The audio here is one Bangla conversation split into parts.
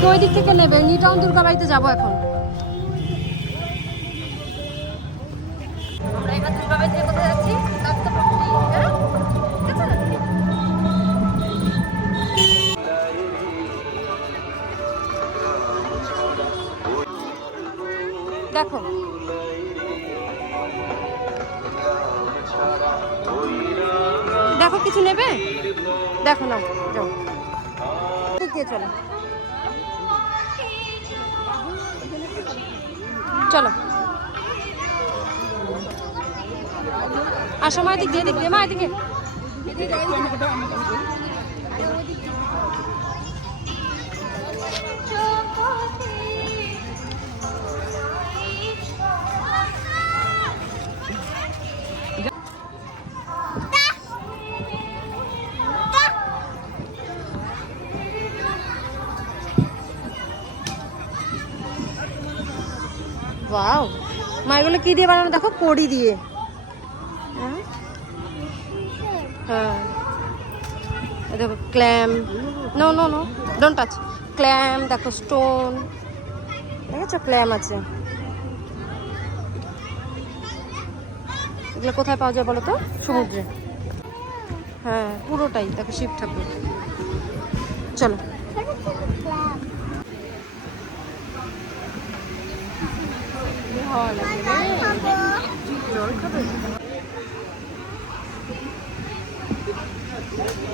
নাকি ওই দিক থেকে নেবে? নিউ টাউন দুর্গাবাড়িতে যাবো এখন। আমরা এবার দুর্গাবাড়ি থেকে কোথায় যাচ্ছি? দেখো দেখো কিছু নেবে? দেখো না, যাও দিয়ে চলো চলো আসো মা, এদিক দিয়ে, এদিক দিয়ে মা, এদিকে। ওয়াও মা, এগুলো কি দিয়ে বানানো দেখো? কড়ি দিয়ে। হ্যাঁ দেখো clam, no no no don't touch. Clam দেখো, স্টোন, দেখেছো ক্ল্যাম আছে। এগুলো কোথায় পাওয়া যায় বলো তো? সমুদ্রে। হ্যাঁ পুরোটাই দেখো শিব ঠাকুর। চলো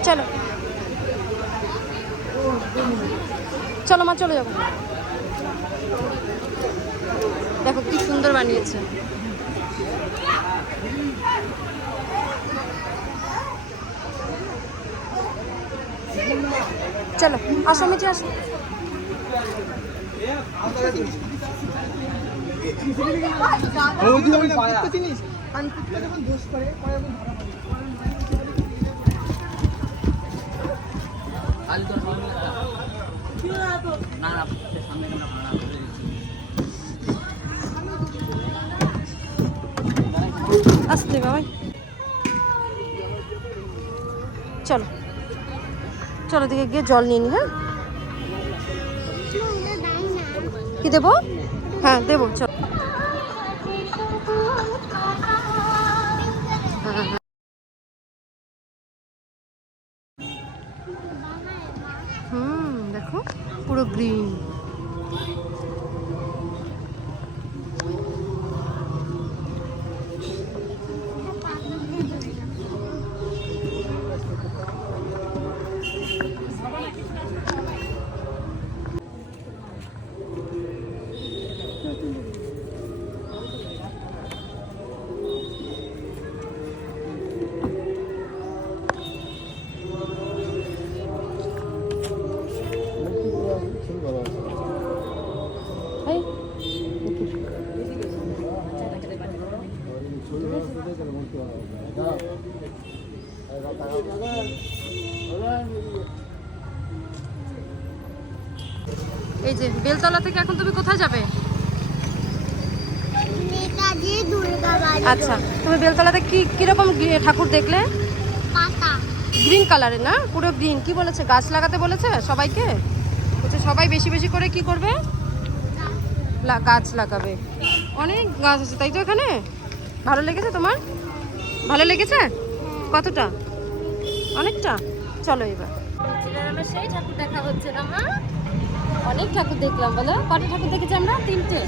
চলো চলো মা, চলে যাবো। দেখো কি সুন্দর বানিয়েছে। চলো আসো মেচে আসো। আসতে বাবাই, চলো চলো দিকে গিয়ে জল নিয়ে নি। হ্যাঁ কি দেবো? হ্যাঁ দেবো, চলো। দেখো পুরো গ্রিন। এই যে বেলতলা থেকে এখন তুমি কোথায় যাবে? আচ্ছা, তুমি বেলতলাতে কি কিরকম ঠাকুর দেখলে? গ্রিন কালারের না, পুরো গ্রিন। কি বলেছে? গাছ লাগাতে বলেছে সবাইকে। বলছে সবাই বেশি বেশি করে কি করবে? গাছ লাগাবে। অনেক গাছ আছে তাই তো এখানে। ভালো লেগেছে তোমার? ভালো লেগেছে? কতটা? অনেকটা। চলো এবার সেই ঠাকুর দেখা হচ্ছে না মা? অনেক ঠাকুর দেখলাম। বলো কটা ঠাকুর দেখেছি আমরা? 3টে।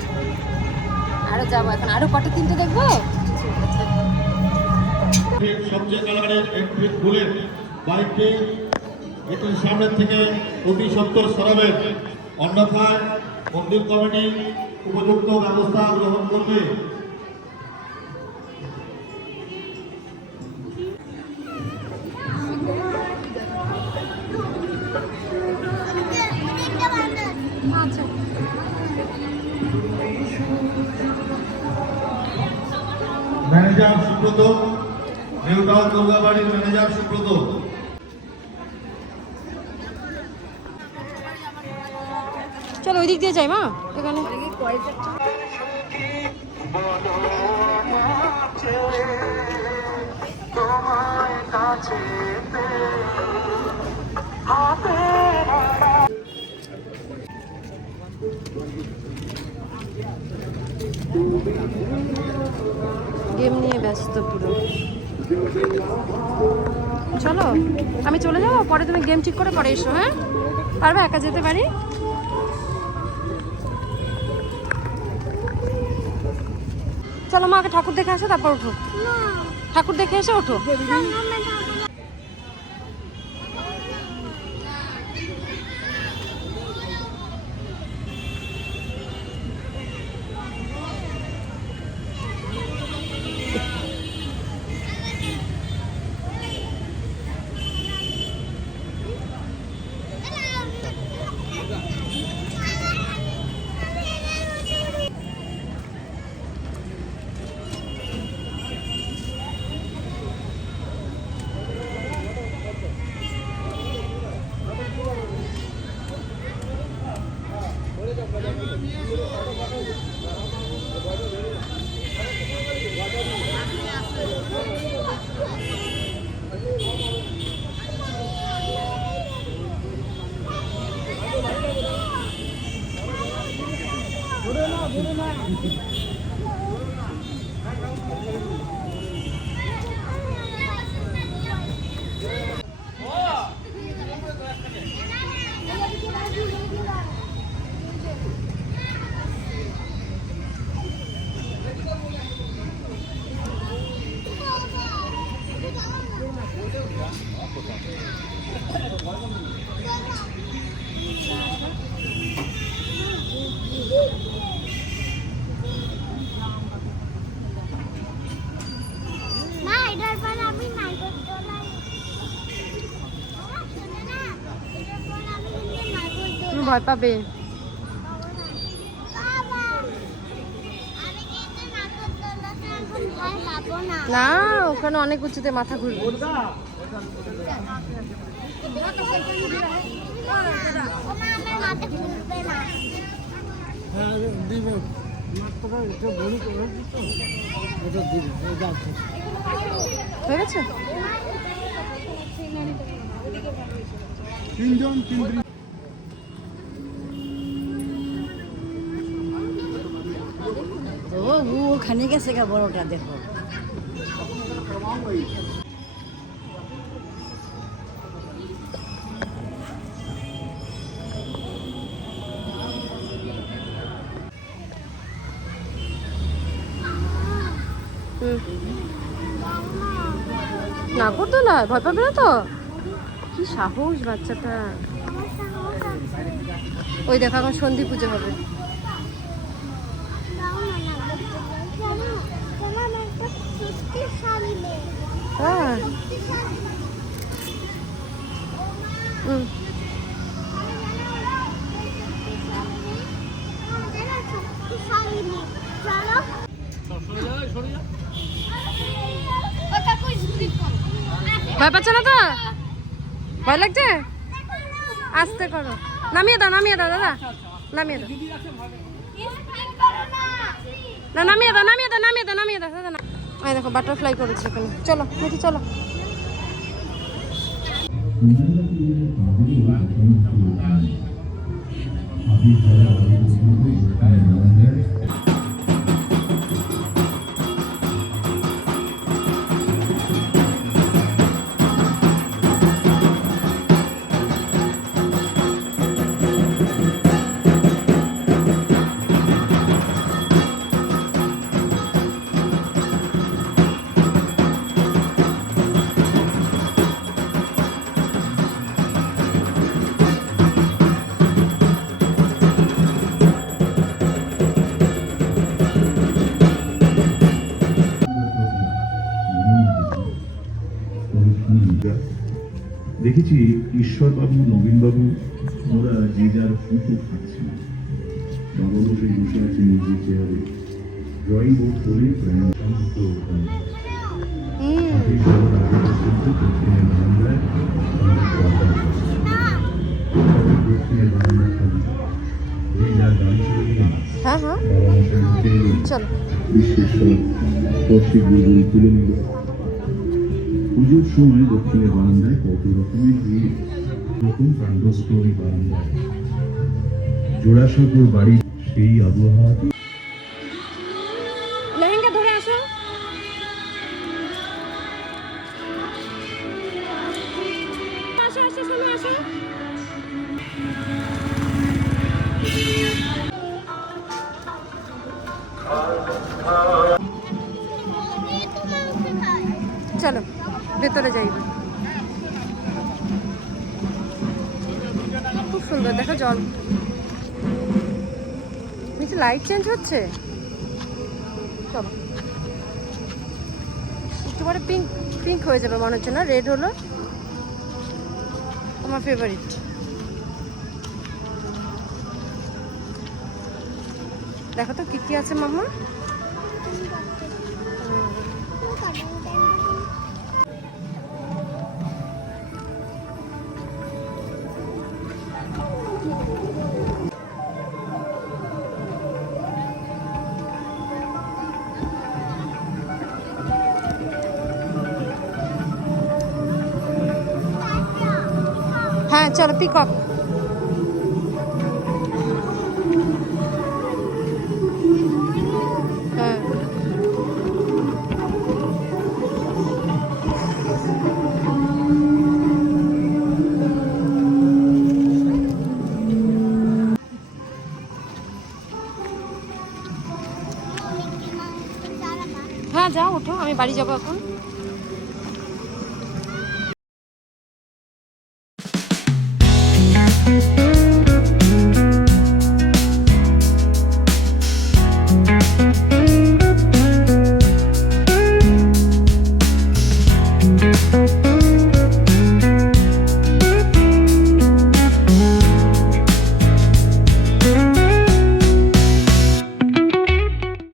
আরো যাবো এখন, আরো কটা? 3টে দেখবো। সবচেয়ে কালারের এন্ট্রি খুলেন বাইকটি একটু সামনের থেকে অতি সত্তর সরাবেন, অন্যথায় মন্দির কমিটি উপযুক্ত ব্যবস্থা গ্রহণ করবে। ম্যানেজার সুব্রত, নিউ টাউন দুর্গাবাড়ির ম্যানেজার সুব্রত। চলো ওই দিক দিয়ে যাই মা, এখানে ব্যস্ত পুরো। চলো আমি চলে যাবো, পরে তুমি গেম ঠিক করে পরে এসো। হ্যাঁ পারবে? একা যেতে পারি? চলো মা আগে ঠাকুর দেখে আসো, তারপর ওঠো। ঠাকুর দেখে এসে ওঠো। তুমি ভয় পাবে না, ওখানে অনেক উঁচুতে মাথা ঘুরবে। হয়ে গেছে? ওখানে গেছে গা বড়টা, দেখো। না করতো না, ভয় পাবে না তো? কি সাহস বাচ্চাটা। ওই দেখো এখন সন্ধি পুজো হবে। হ্যাঁ ভয় পাচ্ছে না তো? ভয় লাগছে? আস্তে করো, নামিয়ে দাও নামিয়ে দাও দাদা, নামিয়ে দাও না, নামিয়ে দাও নামিয়ে দাও নামিয়ে দাও নামিয়ে দাও দাদা। এই দেখো বাটারফ্লাই করেছে এখানে। চলো মিঠি চলো। দেখেছি ঈশ্বরবাবু, নবীনবাবু ওরা যে যার ফুটো খাচ্ছে। বাবা বসে বসে আছে নিজের চেয়ারে, ড্রয়িং বোর্ড করে প্রাণ শান্ত দক্ষিণের বারান্দায় দক্ষিণের বারান্দা খালি, যে যার গাড়ি চলে গেলেন। হ্যাঁ হ্যাঁ বাবা মশাই উঠে এলেন, চলো। বিশ্বেশ্বর কৌশিক গুরুগুলি তুলে নিল। পুজোর সময় দক্ষিণের বারান্দায় কত রকমের ভিড়, রকম প্রাণবস্ত ওই বারান্দায়। জোড়াসাঁকোর বাড়ির সেই আবহাওয়া। লেহেঙ্গা ধরে আসো, চলো ভেতরে যাই। খুব সুন্দর দেখো জল, নিচে লাইট চেঞ্জ হচ্ছে। চলো একটু পরে পিঙ্ক পিঙ্ক হয়ে যাবে মনে হচ্ছে না, রেড হলো। আমার ফেভারিট। দেখো তো কি কি আছে মাম্মা। হ্যাঁ চলো পিকক। হ্যাঁ হ্যাঁ যাও ওঠো, আমি বাড়ি যাবো এখন।